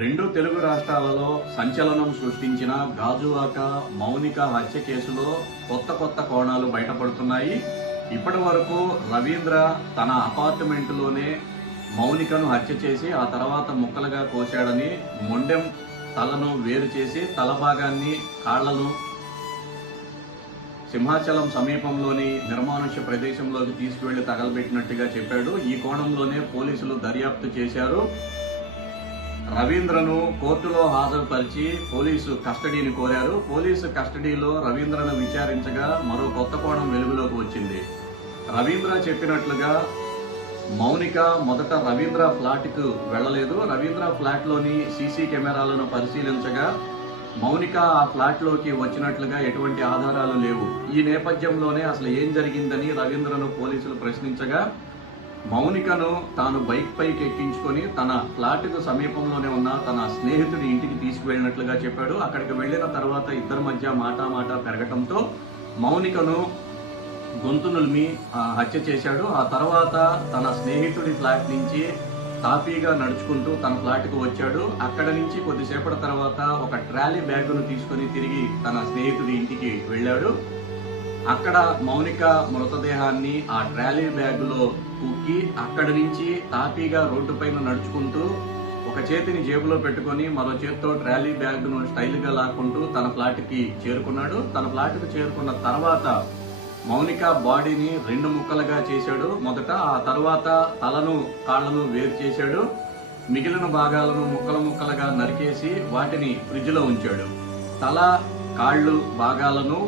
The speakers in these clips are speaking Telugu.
రెండు తెలుగు రాష్ట్రాలలో సంచలనం సృష్టించిన గాజువాక మౌనిక హత్య కేసులో కొత్త కోణాలు బయటపడుతున్నాయి. ఇప్పటి వరకు రవీంద్ర తన అపార్ట్మెంటులోనే మౌనికను హత్య చేసి ఆ తర్వాత ముక్కలుగా కోశాడని, మొండెం తలను వేరు చేసి తల భాగాన్ని కాళ్లను సింహాచలం సమీపంలోని నిర్మానుష్య ప్రదేశంలోకి తీసుకువెళ్లి తగలబెట్టినట్టుగా చెప్పాడు. ఈ కోణంలోనే పోలీసులు దర్యాప్తు చేశారు. రవీంద్రను కోర్టులో హాజరుపరిచి పోలీసు కస్టడీని కోరారు. పోలీసు కస్టడీలో రవీంద్రను విచారించగా మరో కొత్త కోణం వెలుగులోకి వచ్చింది. రవీంద్ర చెప్పినట్లుగా మౌనిక మొదట రవీంద్ర ఫ్లాట్కు వెళ్లలేదు. రవీంద్ర ఫ్లాట్లోని సీసీ కెమెరాలను పరిశీలించగా మౌనిక ఆ ఫ్లాట్లోకి వచ్చినట్లుగా ఎటువంటి ఆధారాలు లేవు. ఈ నేపథ్యంలోనే అసలు ఏం జరిగిందని రవీంద్రను పోలీసులు ప్రశ్నించగా మౌనికను తాను బైక్ పైకి ఎక్కించుకొని తన ఫ్లాట్కు సమీపంలోనే ఉన్న తన స్నేహితుడి ఇంటికి తీసుకువెళ్ళినట్లుగా చెప్పాడు. అక్కడికి వెళ్లిన తర్వాత ఇద్దరి మధ్య మాటా పెరగటంతో మౌనికను గొంతు నులిమి హత్య చేశాడు. ఆ తర్వాత తన స్నేహితుడి ఫ్లాట్ నుంచి తాపీగా నడుచుకుంటూ తన ఫ్లాట్కు వచ్చాడు. అక్కడ నుంచి కొద్దిసేపటి తర్వాత ఒక ట్రాలీ బ్యాగును తీసుకుని తిరిగి తన స్నేహితుడి ఇంటికి వెళ్ళాడు. అక్కడ మౌనిక మృతదేహాన్ని ఆ ట్రాలీ బ్యాగులో కుక్కి అక్కడి నుంచి తాపీగా రోడ్డు పైన నడుచుకుంటూ ఒక చేతిని జేబులో పెట్టుకుని మరో చేతితో ట్రాలీ బ్యాగ్ను స్టైల్గా లాక్కుంటూ తన ఫ్లాట్కి చేరుకున్నాడు. తన ఫ్లాట్కు చేరుకున్న తర్వాత మౌనిక బాడీని 2 ముక్కలుగా చేశాడు. మొదట ఆ తర్వాత తలను కాళ్లను వేరు చేశాడు. మిగిలిన భాగాలను ముక్కలుగా నరికేసి వాటిని ఫ్రిడ్జ్లో ఉంచాడు. తల కాళ్ళు భాగాలను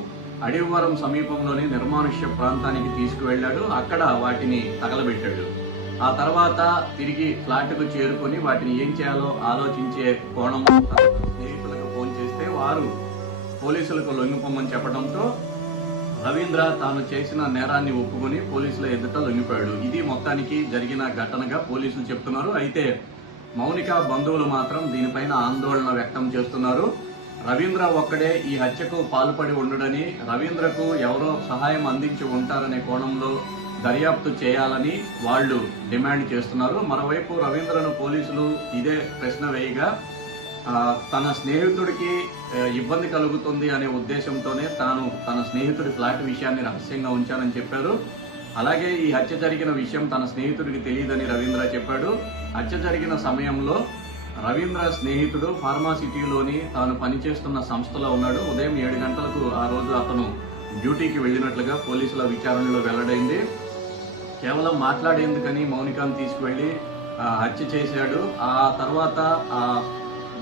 అడివరం సమీపంలోని నిర్మానుష్య ప్రాంతానికి తీసుకువెళ్లాడు. అక్కడ వాటిని తగలబెట్టాడు. ఆ తర్వాత తిరిగి ఫ్లాట్కు చేరుకొని వాటిని ఏం చేయాలో ఆలోచించే కోణంలో తన స్నేహితులకు ఫోన్ చేస్తే వారు పోలీసులకు లొంగిపోమని చెప్పడంతో రవీంద్ర తాను చేసిన నేరాన్ని ఒప్పుకొని పోలీసుల ఎదుట లొంగిపోయాడు. ఇది మొత్తానికి జరిగిన ఘటనగా పోలీసులు చెప్తున్నారు. అయితే మౌనిక బంధువులు మాత్రం దీనిపైన ఆందోళన వ్యక్తం చేస్తున్నారు. రవీంద్ర ఒక్కడే ఈ హత్యకు పాల్పడి ఉండడని, రవీంద్రకు ఎవరో సహాయం అందించి ఉంటారనే కోణంలో దర్యాప్తు చేయాలని వాళ్ళు డిమాండ్ చేస్తున్నారు. మరోవైపు రవీంద్రను పోలీసులు ఇదే ప్రశ్న వేయగా తన స్నేహితుడికి ఇబ్బంది కలుగుతుంది అనే ఉద్దేశంతోనే తాను తన స్నేహితుడి ఫ్లాట్ విషయాన్ని రహస్యంగా ఉంచానని చెప్పారు. అలాగే ఈ హత్య జరిగిన విషయం తన స్నేహితుడికి తెలియదని రవీంద్ర చెప్పాడు. హత్య జరిగిన సమయంలో రవీంద్ర స్నేహితుడు ఫార్మాసిటీలోని తాను పనిచేస్తున్న సంస్థలో ఉన్నాడు. ఉదయం 7 గంటలకు ఆ రోజు అతను డ్యూటీకి వెళ్ళినట్లుగా పోలీసుల విచారణలో వెల్లడైంది. కేవలం మాట్లాడేందుకని మౌనికను తీసుకువెళ్లి హత్య చేశాడు. ఆ తర్వాత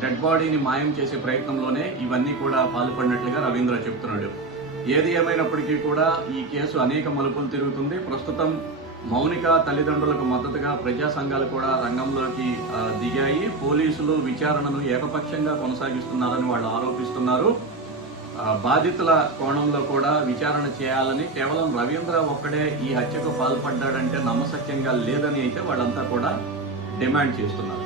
డెడ్ బాడీని మాయం చేసే ప్రయత్నంలోనే ఇవన్నీ కూడా పాల్పడినట్లుగా రవీంద్ర చెప్తున్నాడు. ఏది ఏమైనప్పటికీ కూడా ఈ కేసు అనేక మలుపులు తిరుగుతుంది. ప్రస్తుతం మౌనిక తల్లిదండ్రులకు మద్దతుగా ప్రజా సంఘాలు కూడా రంగంలోకి దిగాయి. పోలీసులు విచారణను ఏకపక్షంగా కొనసాగిస్తున్నారని వాళ్ళు ఆరోపిస్తున్నారు. బాధితుల కోణంలో కూడా విచారణ చేయాలని, కేవలం రవీంద్ర ఒక్కడే ఈ హత్యకు పాల్పడ్డాడంటే నమ్మశక్యంగా లేదని అయితే వాళ్ళంతా కూడా డిమాండ్ చేస్తున్నారు.